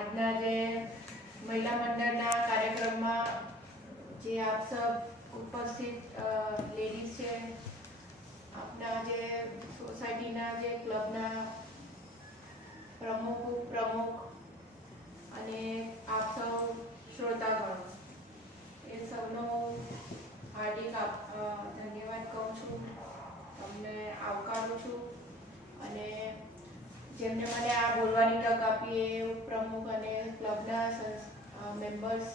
આજના જે મહિલા મંડળના કાર્યક્રમમાં જે આપ સબ ઉપસ્થિત લેડીઝ છે, આપના જે સોસાયટીના જે ક્લબના પ્રમુખ ઉપપ્રમુખ અને આપ સૌ શ્રોતાગણ, એ સૌનો હાર્દિક ધન્યવાદ કહું છું, તમને આવકારું છું. અને જેમને મને આ બોલવાની તક આપી એ ઉપપ્રમુખ અને ક્લબના મેમ્બર્સ,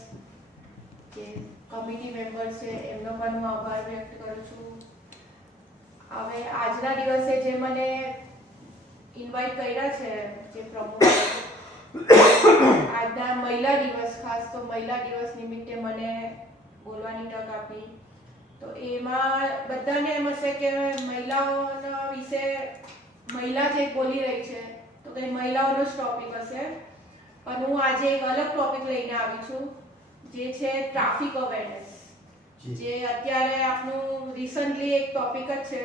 જે કમિટી મેમ્બર્સ છે, એમનો પણ હું આભાર વ્યક્ત કરું છું. હવે આજના દિવસે જે મને ઇન્વાઇટ કર્યા છે, જે પ્રમુખ, આજના મહિલા દિવસ, ખાસ તો મહિલા દિવસ નિમિત્તે મને બોલવાની તક આપી, તો એમાં બધાને એમ હશે કે મહિલાઓના વિશે મહિલા જે બોલી રહી છે તો કંઈ મહિલાઓનો જ ટોપિક હશે, પણ હું આજે એક અલગ ટોપિક લઈને આવી છું, જે છે ટ્રાફિક અવેરનેસ. જે અત્યારે આપણું રિસન્ટલી એક ટોપિક જ છે.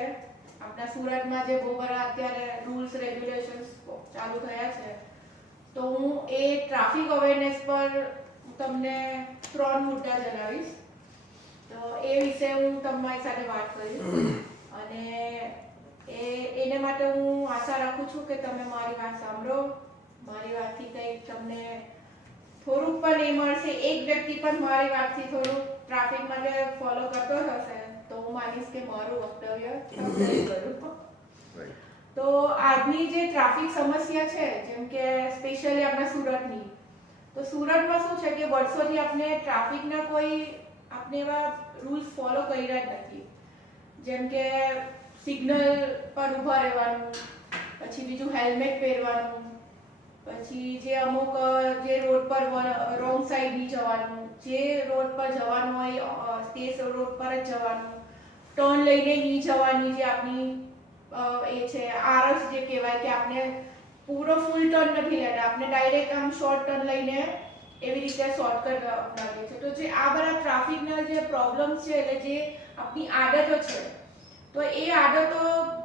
આપણા સુરતમાં જે બહુ બધા અત્યારે રૂલ્સ રેગ્યુલેશન્સ ચાલુ થયા છે, તો હું એ ટ્રાફિક અવેરનેસ પર તમને 3 મુદ્દા જણાવીશ. તો એ વિશે હું તમારી સાથે વાત કરીશ, અને એને માટે હું આશા રાખું છું કે તમે મારી વાત સાંભળો. મારી વાતથી કંઈક તમને થોડુંક પણ એ મળશે. એક વ્યક્તિ પણ મારી વાતથી થોડુંક ટ્રાફિક માટે ફોલો કરતો હશે તો હું માનીશ કે મારું વક્તવ્ય કરું. તો આજની જે ટ્રાફિક સમસ્યા છે, જેમ કે સ્પેશિયલી આપણા સુરતની, તો સુરતમાં શું છે કે વર્ષોથી આપણે ટ્રાફિકના આપણે એવા રૂલ્સ ફોલો કર્યા જ નથી. જેમ કે સિગ્નલ પર ઊભા રહેવાનું, પછી બીજું હેલ્મેટ પહેરવાનું, પછી જે અમુક જે રોડ પર રોંગ સાઈડ નહીં જવાનું, જે રોડ પર જવાનું હોય તે રોડ પર જ જવાનું, ટર્ન લઈને નહીં જવાની, જે આપણી એ છે આરસ જે કહેવાય, કે આપણે પૂરો ફૂલ ટર્ન નથી લેતા, આપણે ડાયરેક્ટ આમ શોર્ટ ટર્ન લઈને એવી રીતે શોર્ટકટ અપનાવીએ છીએ. તો જે આ બધા ટ્રાફિકના જે પ્રોબ્લેમ્સ છે, એટલે જે આપણી આદતો છે, તો એ આદતો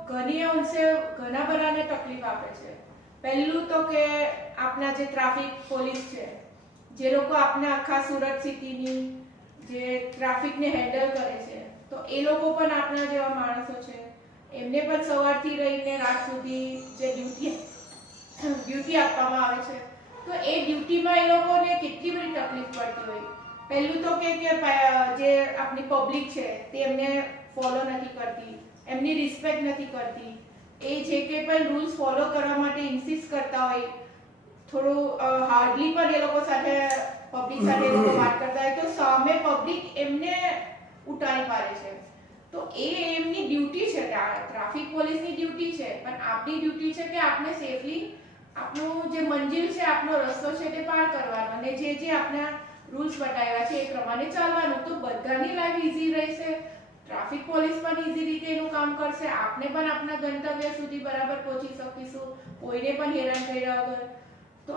ઘણી અંશે ઘણા બધાને તકલીફ આપે છે. પહેલું તો કે આપણા જે ટ્રાફિક પોલીસ છે, જે લોકો આપણા આખા સુરત સિટીની જે ટ્રાફિકને હેન્ડલ કરે છે, તો એ લોકો પણ આપણા જેવા માણસો છે. એમને પણ સવારથી રહીને રાત સુધી જે ડ્યુટી આપવામાં આવે છે, તો એ ડ્યુટીમાં એ લોકોને કેટલી બધી તકલીફ પડતી હોય. પહેલું તો કે જે આપણી પબ્લિક છે તે એમને ફોલો નથી કરતી, એમની રિસ્પેક્ટ નથી કરતી. એ જે કે પણ રૂલ્સ ફોલો કરવા માટે ઇન્સિસ્ટ કરતા હોય, થોડું હાર્ડલી પણ એ લોકો સાથે પબ્લિક સાથે એ લોકો વાત કરતા હોય, તો સામે પબ્લિક એમને ઉતારી પાડે છે. તો એ એમની ડ્યુટી છે, ટ્રાફિક પોલીસની ડ્યુટી છે, પણ આપણી ડ્યુટી છે કે આપણે સેફલી આપણું જે મંજિલ છે, આપણો રસ્તો છે તે પાર કરવાનો, અને જે આપણા રૂલ્સ બતાવ્યા છે એ પ્રમાણે ચાલવાનું. તો બધાની લાઈફ ઈઝી રહેશે, ટ્રાફિક પોલીસ પણ ઈઝી રીતે એનું કામ કરશે, આપણે પણ આપણા ગંતવ્ય સુધી બરાબર પહોંચી શકીશું, કોઈને પણ હેરાન કર્યા વગર. તો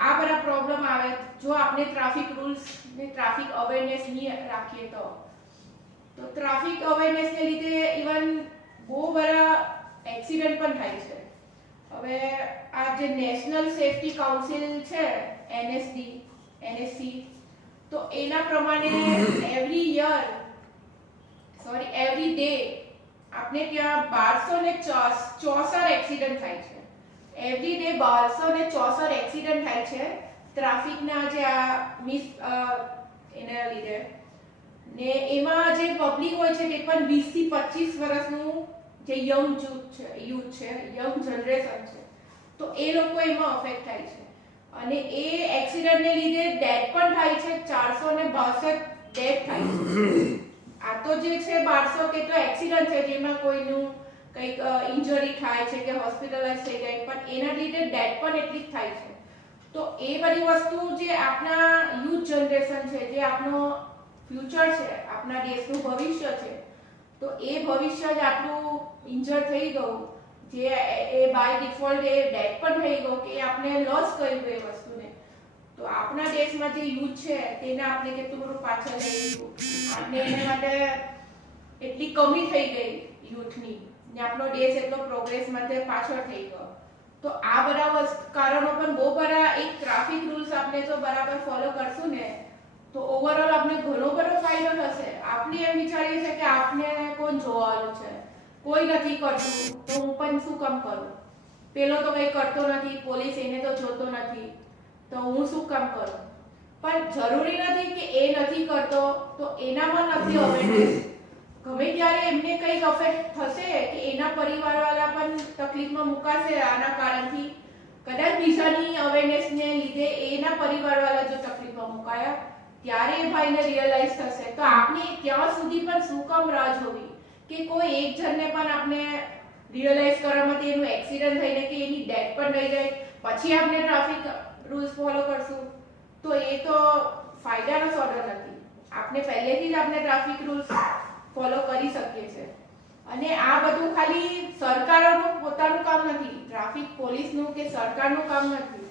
આ બધા પ્રોબ્લેમ આવે જો આપણે ટ્રાફિક રૂલ્સ ને ટ્રાફિક અવેરનેસ નહીં રાખીએ તો. ટ્રાફિક અવેરનેસને લીધે ઇવન બહુ બધા એક્સિડન્ટ પણ થાય છે. હવે આ જે નેશનલ સેફટી કાઉન્સિલ છે, NSC, તો એના પ્રમાણે એવરી ડે આપણે ત્યાં 1264 એક્સિડન્ટ થાય છે. એવરી ડે 1264 એક્સિડન્ટ થાય છે ટ્રાફિકના જે એના લીધે. ને એમાં જે પબ્લિક હોય છે તે પણ 20 થી 25 વર્ષનું જે યંગ યુથ છે, યંગ જનરેશન છે, તો એ લોકો એમાં અફેક્ટ થાય છે. અને એ એક્સિડન્ટને લીધે ડેથ પણ થાય છે, 462 ડેથ થાય છે. આ તો જે છે 1200 તે તો એક્સિડન્ટ છે, જેમાં કોઈનું કંઈક ઇન્જરી થાય છે કે હોસ્પિટલાઇઝ થઈ જાય, પણ એના લીધે ડેથ પણ એટલી જ થાય છે. તો એ બધી વસ્તુ જે આપણા યુથ જનરેશન છે, જે આપણો ફ્યુચર છે, આપણા દેશનું ભવિષ્ય છે, તો એ ભવિષ્ય જ આટલું ઇન્જર થઈ ગયું, જે એ બાય ડિફોલ્ટ એ ડેથ પણ થઈ ગયો, કે આપણે લોસ કર્યું એ વસ્તુને. તો આપણા દેશમાં જે યુથ છે તેને આપણે કેટલું બધું પાછળ લઈ લીધું, આપણે એના માટે એટલી કમી થઈ ગઈ યુથની, ને આપણો દેશ એટલો પ્રોગ્રેસ માટે પાછળ થઈ ગયો. તો આ બધા કારણો પણ બહુ બધા એક ટ્રાફિક રૂલ્સ બરાબર ફોલો કરશું ને તો ઓવરઓલ આપણે ઘણો બધો ફાયદો થશે. આપણે એમ વિચારીએ છીએ કે આપને કોણ જોવાનું છે, કોઈ નથી કરતું તો હું પણ શું કામ કરું, પેલો તો કંઈ કરતો નથી, પોલીસ એને તો જોતો નથી તો હું શું કામ કરું. પણ જરૂરી નથી કે એ નથી કરતો તો એનામાં નથી અવેરનેસ. ગમે ત્યારે એમને કંઈક અફેક્ટ થશે કે એના પરિવારવાળા પણ તકલીફમાં મુકાશે આના કારણથી, કદાચ બીજાની અવેરનેસને લીધે એના પરિવારવાળા જો તકલીફમાં મુકાયા ત્યારે એ ભાઈને રિયલાઇઝ થશે. તો આપણે ત્યાં સુધી પણ શું કામ રાહ જોવી કે કોઈ એક જણને પણ આપણે રિયલાઇઝ કરવામાં એનું એક્સિડન્ટ થઈને કે એની ડેથ પણ થઈ જાય પછી આપણે ટ્રાફિક રૂલ્સ ફોલો કરશું તો એ તો ફાયદાનો સોદો નથી. આપણે પહેલેથી જ આપણે ટ્રાફિક રૂલ્સ ફોલો કરી શકીએ છીએ. અને આ બધું ખાલી સરકારોનું પોતાનું કામ નથી, ટ્રાફિક પોલીસનું કે સરકારનું કામ નથી.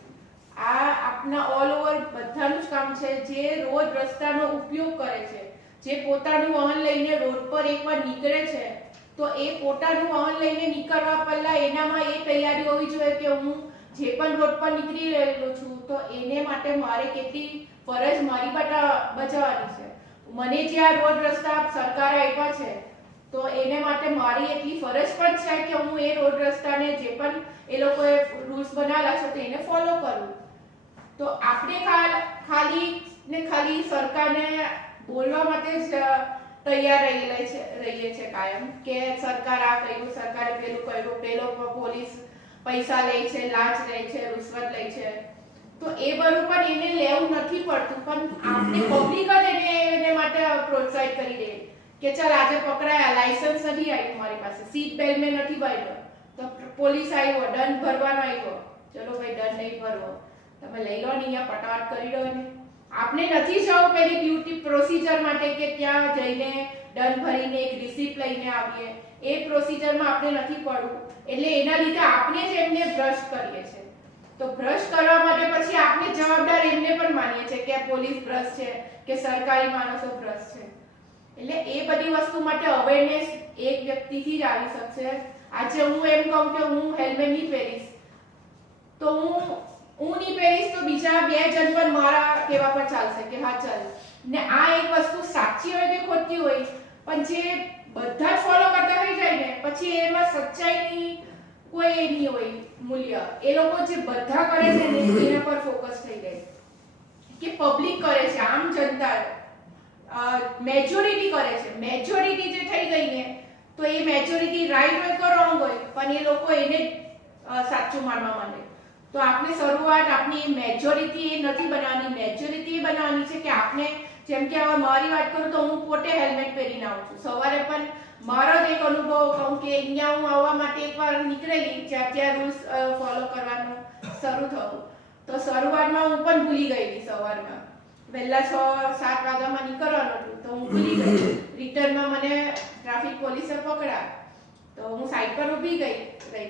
આ આપના ઓલ ઓવર બધાનું જ કામ છે જે રોજ રસ્તાનો ઉપયોગ કરે છે, જે પોતાનું વાહન લઈને રોડ પર એકવાર નીકળે છે તો એ પોતાનું વાહન લઈને નીકળવા પહેલા એનામાં એ તૈયારી હોવી જોઈએ કે હું જે પણ રોડ પર નીકળી રહેલો છું તો એને માટે મારે કેટલી ફરજ મારી બજાવવાની છે. મને જે આ રોડ રસ્તા સરકારે આપ્યા છે તો એને માટે મારી એટલી ફરજ પણ છે કે હું એ રોડ રસ્તાને જે પણ એ લોકોએ રૂલ્સ બનાવેલા છે તેને ફોલો કરું. તો આપણે ખાલી સરકારને બોલવા માટે જ તૈયાર રહીએ છે કાયમ કે સરકાર આ કર્યું, સરકારે પેલું કર્યું, પેલો પોલીસ પૈસા લે છે, લાંચ લે છે, રૂશ્વત લે છે. તો એ બધું પણ એને લેવું નથી પડતું, પણ આપણે પબ્લિક જ એને માટે પ્રોત્સાહિત કરી દે કે ચાલ આજે પકડાયા, લાયસન્સ નથી આવ્યું મારી પાસે, સીટ બેલ્ટ મેં નથી બાંધ્યો તો પોલીસ આવ્યો, દંડ ભરવાનો આવ્યો, ચલો ભાઈ દંડ નહીં ભરવો, તમે લઈ લો ને અહીંયા પટાટ કરી દો ને. આપણે નથી જવું પેલી ડ્યુટી પ્રોસિજર માટે કે ત્યાં જઈને દંડ ભરીને એક રિસીપ્ટ લઈને આવીએ, એ પ્રોસિજરમાં આપણે નથી પડવું. એટલે એના લીધે આપણે જ એમને ભ્રષ્ટ કરીએ છીએ. તો ભ્રષ્ટ કરવા માટે પછી આપણે જવાબદાર એમને પણ માનીએ છીએ કે પોલીસ ભ્રષ્ટ છે કે સરકારી માણસો ભ્રષ્ટ છે. એટલે એ બધી વસ્તુ માટે અવેરનેસ એક વ્યક્તિથી જ આવી શકશે. આજે હું એમ કહું કે હું હેલ્મેટ નહીં પહેરીશ તો હું નહીં પહેરીશ તો બીજા બે જણ પણ મારા કહેવા પર ચાલશે કે હા ચાલ. ને આ એક વસ્તુ સાચી હોય કે ખોટી હોય પણ જે બધા જ ફોલો કરતા થઈ જાય ને પછી એમાં સચ્ચાઈની કોઈ એ નહીં હોય મૂલ્ય. એ લોકો જે બધા કરે છે ને એના પર ફોકસ થઈ જાય કે પબ્લિક કરે છે, આમ જનતા મેજોરિટી કરે છે. મેજોરિટી જે થઈ ગઈ ને તો એ મેજોરિટી રાઈટ હોય કે રોંગ હોય પણ એ લોકો એને સાચું માનવા માંડે. તો આપણે શરૂઆત આપણી મેજોરિટી એ નથી બનાવવાની, મેજોરિટી એ બનાવવાની છે કે આપણે જેમ કે હવે મારી વાત કરું તો હું પોતે હેલ્મેટ પહેરીને આવું છું. સવારે પણ મારો જ એક અનુભવ કહું કે અહીંયા હું આવવા માટે એકવાર નીકળેલી જ્યાં રૂલ્સ ફોલો કરવાનું શરૂ થયું તો શરૂઆતમાં હું પણ ભૂલી ગયેલી. સવારમાં પહેલા 6-7 વાગ્યામાં નીકળવાનું હતું તો હું ભૂલી ગઈ. રિટર્નમાં મને ટ્રાફિક પોલીસે પકડા તો હું સાઈડ પર ઊભી ગઈ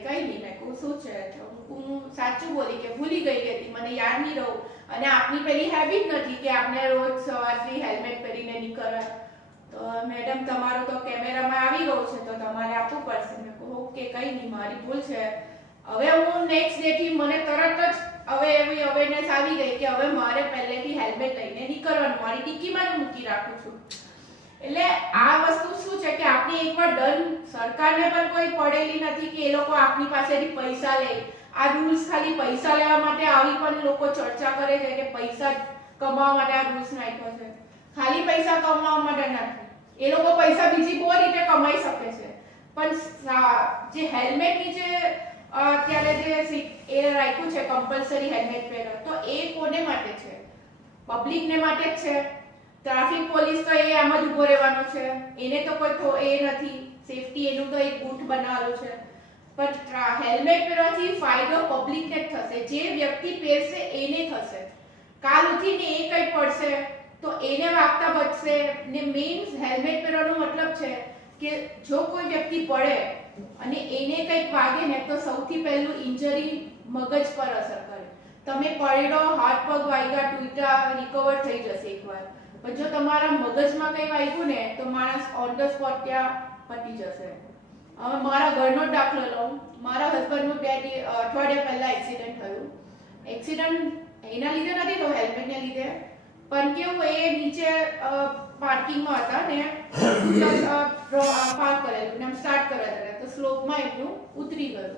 કઈ નહીં, મેં કહું શું છે તો હું સાચું બોલી કે ભૂલી ગઈ હતી, મને યાદ નહીં રહું. અને આપની પેલી હેબિટ નથી કે આપણે રોજ સવારથી હેલ્મેટ પહેરીને નીકળવા. તો મેડમ તમારો તો કેમેરામાં આવી ગયો છે તો તમારે આપવું પડશે. મેં કહું ઓકે કંઈ નહીં, મારી ભૂલ છે. હવે હું નેક્સ્ટ ડેથી મને તરત જ હવે એવી અવેરનેસ આવી ગઈ કે હવે મારે પહેલેથી હેલ્મેટ લઈને નીકળવાનું, મારી ડિક્કીમાં જ મૂકી રાખું છું. એટલે આ વસ્તુ શું છે કે આપણે એકવાર દંડ સરકારને પણ કોઈ પડેલી નથી કે એ લોકો આપની પાસેથી પૈસા લે. આ રૂલ્સ ખાલી પૈસા લેવા માટે આવી પણ લોકો ચર્ચા કરે છે કે પૈસા કમાવા માટે આ રૂલ્સ નાખ્યો છે. ખાલી પૈસા કમાવા માટે નથી, એ લોકો પૈસા બીજી બહુ રીતે કમાઈ શકે છે. પણ જે હેલ્મેટની જે અત્યારે જે એ રાખ્યું છે કમ્પલસરી હેલ્મેટ પહેરો તો એ કોને માટે છે? પબ્લિકને માટે જ છે. ટ્રાફિક પોલીસ તો એ આમ જ ઊભો રહેવાનો છે, એને તો કોઈ એ નથી, સેફટી એનું તો એક બૂટ બનાવેલું છે. પણ હેલ્મેટ પહેરવાથી ફાયદો પબ્લિકને જ થશે, જે વ્યક્તિ પહેરશે એને થશે. કાલ ઉઠીને એ કંઈ પડશે તો એને વાગતા બચશે. ને મેઇન હેલ્મેટ પહેરવાનો મતલબ છે કે જો કોઈ વ્યક્તિ પડે અને એને કંઈક વાગે ને તો સૌથી પહેલું ઇન્જરી મગજ પર અસર કરે. તમે પડેલો, હાથ પગ વાગ્યા, તૂટ્યા, રિકવર થઈ જશે એકવાર. પણ જો તમારા મગજમાં કંઈ વાગ્યું ને તો માણસ ઓન ધ સ્પોટ ત્યાં પતી જશે. હવે મારા ઘરનો દાખલો લઉં. મારા હસબન્ડનું 2 અઠવાડિયા પહેલા એક્સિડન્ટ થયું. એક્સિડન્ટ એના લીધે નથી તો હેલ્મેટને લીધે છે, પણ કેવું એ નીચે પાર્કિંગમાં હતા ને પાર્ક કરેલું ને સ્ટાર્ટ કર્યા હતા તો સ્લોપમાં એમનું ઉતરી ગયું.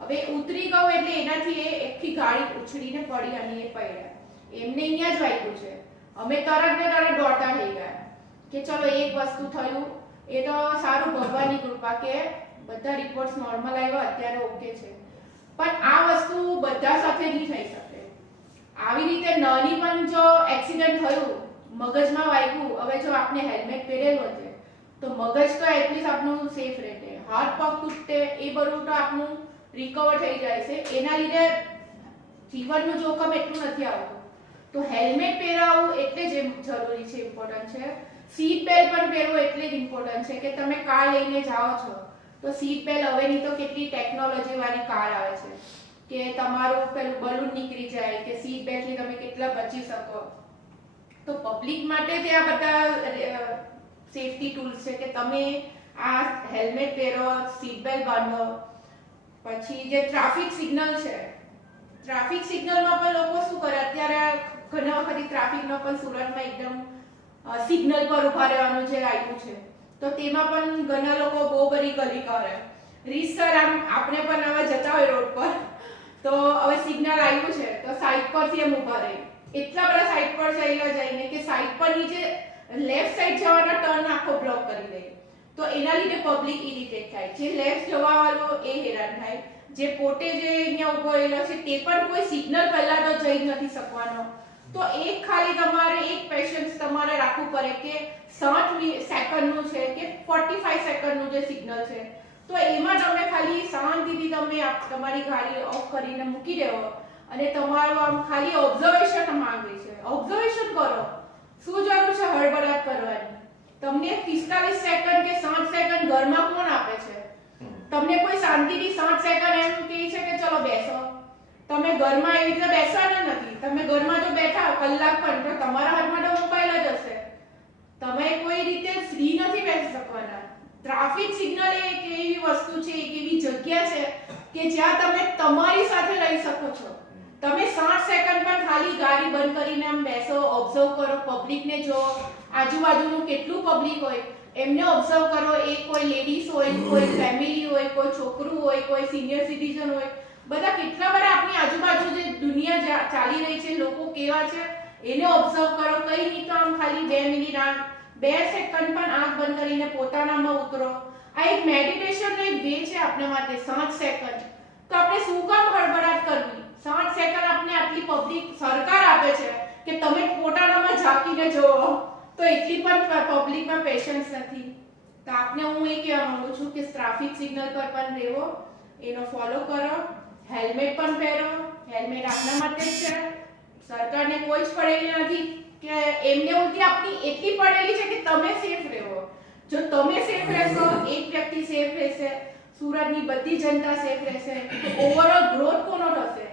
હવે ઉતરી ગયું એટલે એનાથી એ એકથી ગાડી ઉછળીને પડી અને એ પડ્યા. એમને અહીંયા જ વાગ્યું છે. અમે તરત ને તરત દોડતા થઈ ગયા કે ચલો એક વસ્તુ થયું. એ તો સારું ભગવાનની કૃપા કે બધા રિપોર્ટ્સ નોર્મલ આવ્યા, અત્યારે ઓકે છે. પણ આ વસ્તુ બધા સાથે નહીં થઈ શકે. આવી રીતે નાની પણ જો એક્સિડન્ટ થયું, મગજમાં વાગ્યું, હવે જો આપણે હેલ્મેટ પહેરેલું છે તો મગજ તો એટલીસ્ટ આપણું સેફ રહે. હાથ પગ તૂટે એ બધું તો આપણું રિકવર થઈ જાય છે. એના લીધે જીવનનું જોખમ એટલું નથી આવતું. તો હેલ્મેટ પહેરાવવું એટલે જ જરૂરી છે, ઇમ્પોર્ટન્ટ છે. સીટ બેલ્ટ પણ પહેરવું એટલે જ ઇમ્પોર્ટન્ટ છે કે તમે કાર લઈને જાઓ છો તો સીટ બેલ્ટ, હવેની તો કેટલી ટેકનોલોજી વાળી કાર આવે છે કે તમારું પેલું બલૂન નીકળી જાય કે સીટ બેલ્ટથી તમે કેટલા બચી શકો. તો પબ્લિક માટે જ આ બધા સેફટી ટૂલ્સ છે કે તમે આ હેલ્મેટ પહેરો, સીટ બેલ્ટ બાંધો. પછી જે ટ્રાફિક સિગ્નલ છે, ટ્રાફિક સિગ્નલમાં પણ લોકો શું કરે, અત્યારે ઘણા વખત ટ્રાફિકનો પણ સુરતમાં એકદમ સિગ્નલ પર ઉભા રહેવાનું જે આવ્યું છે તો તેમાં પણ ઘણા લોકો બહુ બધી ગલી કરે. રીતસર આપણે પણ હવે જતા હોય રોડ પર તો હવે સિગ્નલ આવ્યું છે તો સાઈડ પરથી એમ ઉભા રહે. એટલા બધા સાઈડ પર ચાલ્યા જઈને કે સાઈડ પરની જે લેફ્ટ સાઈડ જવાનો ટર્ન આખો બ્લોક કરી દે. તો એના લીધે પબ્લિક ઇરિટેટ થાય. જે લેફ્ટ જવા વાળો એ હેરાન થાય, જે પોતે જે અહીંયા ઉભો રહેલો છે તે પણ કોઈ સિગ્નલ પહેલા તો જઈ નથી શકવાનો. તો એક ખાલી તમારે એક પેશન્સ તમારે રાખવું પડે કે 60 સેકન્ડનું છે કે 45 સેકન્ડનું જે સિગ્નલ છે તો એમાં તમે ખાલી શાંતિથી તમે તમારી ગાડી ઓફ કરીને મૂકી દેવો અને તમારું આમ ખાલી ઓબ્ઝર્વેશન માંગે છે. ઓબ્ઝર્વેશન કરો. શું જરૂર છે હળબડાટ કરવાની? તમને 45 સેકન્ડ કે 60 સેકન્ડ ઘરમાં કોણ આપે છે? તમને કોઈ શાંતિથી 60 સેકન્ડ એમ કહે છે કે ચલો બેસો. તમે ઘરમાં એવી રીતે બેસવાના નથી. તમે ઘરમાં જો બેઠા કલાક પણ તો તમારા હાથમાં તો મોબાઈલ જ હશે. તમે કોઈ રીતે ફ્રી નથી બેસી શકવાના. ટ્રાફિક સિગ્નલ એ એક એવી વસ્તુ છે, એક એવી જગ્યા છે કે જ્યાં તમે તમારી સાથે રહી શકો છો. તમે 60 સેકન્ડ પણ ખાલી ગાડી બંધ કરીને આમ બેસો, ઓબ્ઝર્વ કરો, પબ્લિકને જો આજુબાજુનું કેટલું પબ્લિક હોય એમને ઓબ્ઝર્વ કરો. એ કોઈ લેડીઝ હોય, કોઈ ફેમિલી હોય, કોઈ છોકરું હોય, કોઈ સિનિયર સિટીઝન હોય, બધા કેટલા બધા આપણી આજુબાજુ જે દુનિયા ચાલી રહી છે, લોકો કેવા છે એને ઓબ્ઝર્વ કરો. કઈ નહીં તો આમ ખાલી 2 મિનિટ 2 સેકન્ડ પણ આંખ બંધ કરીને પોતાનામાં ઉતરો. આ એક મેડિટેશનનો એક વે છે આપણા માટે. 60 સેકન્ડ તો આપણે શું કામ હળબડાટ કરવી? 60 સેકન્ડ આપણે આટલી પબ્લિક સરકાર આપે છે કે તમે પોતાનામાં ઝાંકીને જોવો, તો એટલી પણ પબ્લિકમાં પેશન્સ નથી. તો આપને હું એ કહેવા માંગુ છું કે ટ્રાફિક સિગ્નલ પર પણ રહેવો, એનો ફોલો કરો, હેલ્મેટ પણ પહેરો. હેલ્મેટ આપના માટે જ છે, સરકારને કોઈ જ પડેલી નથી કે એમને ઉલટી આપની એટલી પડેલી છે કે તમે સેફ રહો. જો તમે સેફ રહેશો, એક વ્યક્તિ સેફ રહેશે, સુરતની બધી જનતા સેફ રહેશે તો ઓવરઓલ ગ્રોથ કોનો થશે?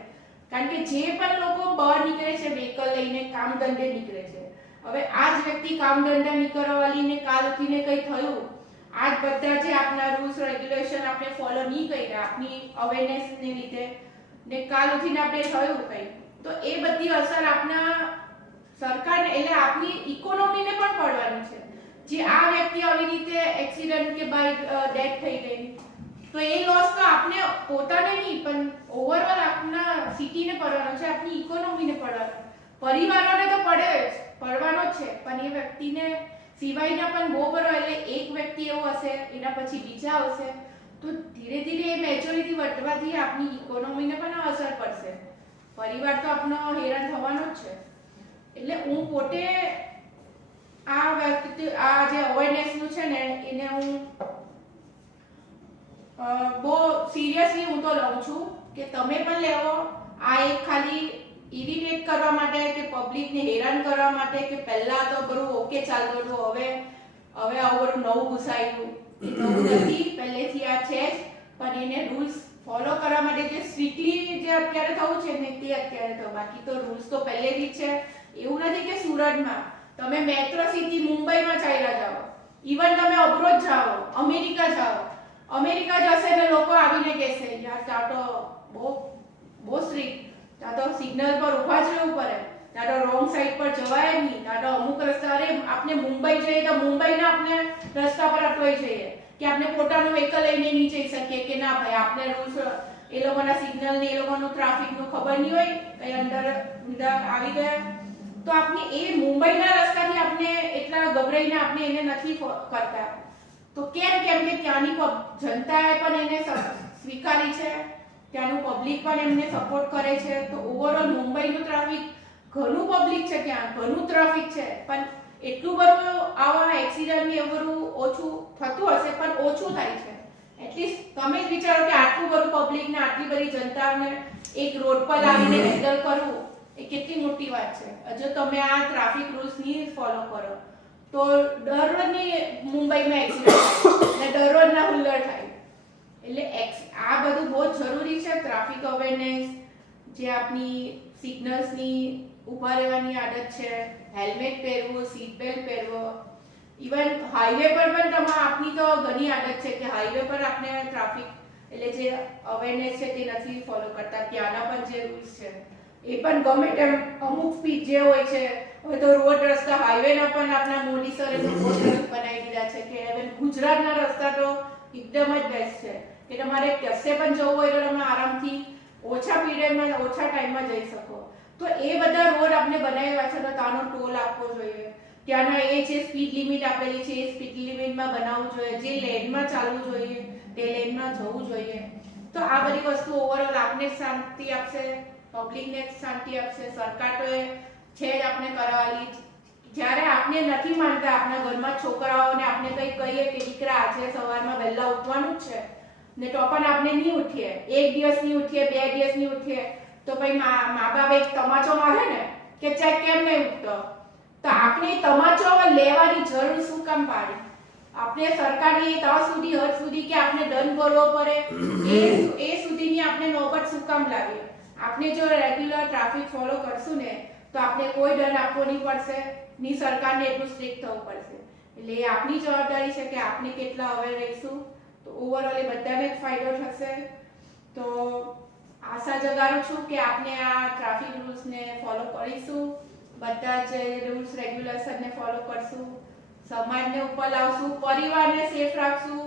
કારણ કે જે પણ લોકો બહાર નીકળે છે વ્હીકલ લઈને, કામ ધંધે નીકળે છે, હવે આ જ વ્યક્તિ કામ ધંધા નીકળવા વાળીને કાલ ઉઠીને કંઈ થયું, આ જ બધા જે આપના રૂલ્સ રેગ્યુલેશન આપણે ફોલો નહીં કર્યા આપની અવેરનેસને લીધે ને કાલ ઉઠીને આપણે થયું કંઈ, તો એ બધી અસર આપના સરકારને એટલે આપની ઇકોનોમીને પણ પડવાની છે. જે આ વ્યક્તિ આવી રીતે એક્સિડન્ટ કે બાય ડેથ થઈ ગઈ તો એ લોસ તો આપને પોતાને નહીં પણ ઓવરઓલ આપના સિટીને પડવાનો છે, આપની ઇકોનોમીને પડવાનો, પરિવારોને તો પડવાનો જ છે. પણ એ વ્યક્તિને સિવાયના પણ બહુ બધો, એટલે એક વ્યક્તિ એવો હશે, એના પછી બીજા આવશે, તો ધીરે ધીરે એ મેજોરિટી વધવાથી આપની ઇકોનોમીને પણ અસર પડશે. પરિવાર તો આપનો હેરાન થવાનો જ છે. એટલે હું પોતે આ જે અવેરનેસનું છે ને એને હું બહુ સિરિયસલી હું તો લઉં છું કે તમે પણ લેવો. આ એક ખાલી ઇરિટેટ કરવા માટે કે પબ્લિકને હેરાન કરવા માટે કે પહેલા તો બધું ઓકે ચાલતું હતું, હવે આવું બધું નવું ઘુસાયું, નવું નથી, પહેલેથી આ છે જ. પણ એને રૂલ્સ ફોલો કરવા માટે જે સ્ટ્રિક્ટલી જે અત્યારે થવું છે ને તે અત્યારે થવું. બાકી તો રૂલ્સ તો પહેલેથી જ છે. એવું નથી કે સુરતમાં તમે મેટ્રો સિટી મુંબઈમાં ચાલ્યા જાઓ, ઇવન તમે અબ્રોડ જાઓ, અમેરિકા જાઓ, અમેરિકા જશે ને લોકો આવીને કહેશે યાર ત્યાં તો બહુ સ્ટ્રિક્ટ, ત્યાં તો સિગ્નલ પર ઊભા જ રહેવું પડે, ત્યાં તો રોંગ રોંગ સાઈડ પર જવાય જ નહીં. આ તો અમુક રસ્તા, અરે આપણે મુંબઈ જઈએ તો મુંબઈના આપણે રસ્તા પર અટવાઈ જઈએ કે આપણે પોતાનું વ્હીકલ લઈને નહીં જઈ શકીએ કે ના ભાઈ આપણે રૂલ્સ એ લોકોના સિગ્નલ ને એ લોકોનું ટ્રાફિકનું ખબર નહીં હોય, કઈ અંદર આવી ગયા તો આપણે એ મુંબઈના રસ્તાથી આપણે એટલા ગભરાઈને આપણે એને નથી કરતા. તો કેમ કે ત્યાંની જનતાએ પણ એને સ્વીકારી છે, ત્યાંનું પબ્લિક પણ એમને સપોર્ટ કરે છે. તો ઓવરઓલ મુંબઈનું ટ્રાફિક ઘણું પબ્લિક છે, ત્યાં ઘણું ટ્રાફિક છે, પણ એટલું બધું આવા એક્સિડન્ટ ને એવું ઓછું થતું હશે, પણ ઓછું થાય છે. એટલીસ્ટ તમે જ વિચારો કે આટલું બધું પબ્લિક ને આટલી બધી જનતાને એક રોડ પર લાવીને હેન્ડલ કરવું એ કેટલી મોટી વાત છે. જો તમે આ ટ્રાફિક રૂલ્સ ની ફોલો કરો તો દરરોજની મુંબઈમાં એક્સિડન્ટ થાય ને દરરોજના હુલ્લડ થાય. એટલે આ બધું બહુ જ જરૂરી છે. ટ્રાફિક અવેરનેસ, જે આપની સિગ્નલ્સની ઊભા રહેવાની આદત છે, હેલ્મેટ પહેરવું, સીટ બેલ્ટ પહેરવો, ઇવન હાઈવે પર પણ આપની તો ઘણી આદત છે કે હાઈવે પર આપણે ટ્રાફિક એટલે જે અવેરનેસ છે તે નથી ફોલો કરતા. ત્યાંના પણ જે રૂલ્સ છે એ પણ ગમે તેમ અમુક સ્પીડ જે હોય છે, હવે તો રોડ રસ્તા હાઈવેના પણ આપણા મોદી સરે તો બહુ સરસ બનાવી દીધા છે કે હવે ગુજરાતના રસ્તા તો એકદમ જ બેસ્ટ છે કે તમારે કશે પણ જવું હોય તો તમે આરામથી ઓછા પીરિયડમાં ઓછા ટાઈમમાં જઈ શકો. તો એ બધા રોડ આપણે બનાવ્યા છે તો ત્યાંનો ટોલ આપવો જોઈએ, ત્યાંના એ જે સ્પીડ લિમિટ આપેલી છે એ સ્પીડ લિમિટમાં બનાવવું જોઈએ, જે લેનમાં ચાલવું જોઈએ તે લેનમાં જવું જોઈએ. તો આ બધી વસ્તુ ઓવરઓલ આપને શાંતિ આપશે, પબ્લિકને શાંતિ આપશે. સરકાર તો એ છે જ આપણે કરાવવાની. જ્યારે આપણે નથી માનતા આપણા ઘરમાં છોકરાઓને આપણે કંઈ કહીએ કે દીકરા આજે સવારમાં વહેલા ઉઠવાનું જ છે ને તો પણ આપણે નહીં ઉઠીએ, એક દિવસ નહીં ઉઠીએ, 2 દિવસ નહીં ઉઠીએ તો ભાઈ મા બાપ એક તમાચો મારે ને કે ચેક કેમ નહીં ઉઠતો. તો આપણે તમાચો લેવાની જરૂર શું કામ પાડી? આપણે સરકારની ત્યાં સુધી હદ સુધી કે આપણે દંડ ભરવો પડે એ સુધીની આપણે નોબત શું કામ લાવીએ? આપણે જો રેગ્યુલર ટ્રાફિક ફોલો કરશું ને તો આપણે કોઈ દંડ આપવો નહીં પડશે, ની સરકારને એટલું સ્ટ્રિક્ટ થવું પડશે. એટલે એ આપની જવાબદારી છે કે આપણે કેટલા અવેર રહીશું તો ઓવરઓલ એ બધાને જ ફાયદો થશે. તો આશા જગાડું છું કે આપણે આ ટ્રાફિક રૂલ્સને ફોલો કરીશું, બધા જ રૂલ્સ રેગ્યુલેશનને ફોલો કરશું, સમાજને ઉપર લાવશું, પરિવારને સેફ રાખશું,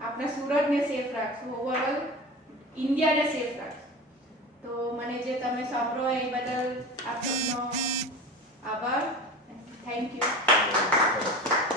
આપણા સુરતને સેફ રાખશું, ઓવરઓલ ઇન્ડિયાને સેફ રાખશું. તો મને જે તમે સાંભળો એ બદલ આપ સૌનો આભાર. Thank you.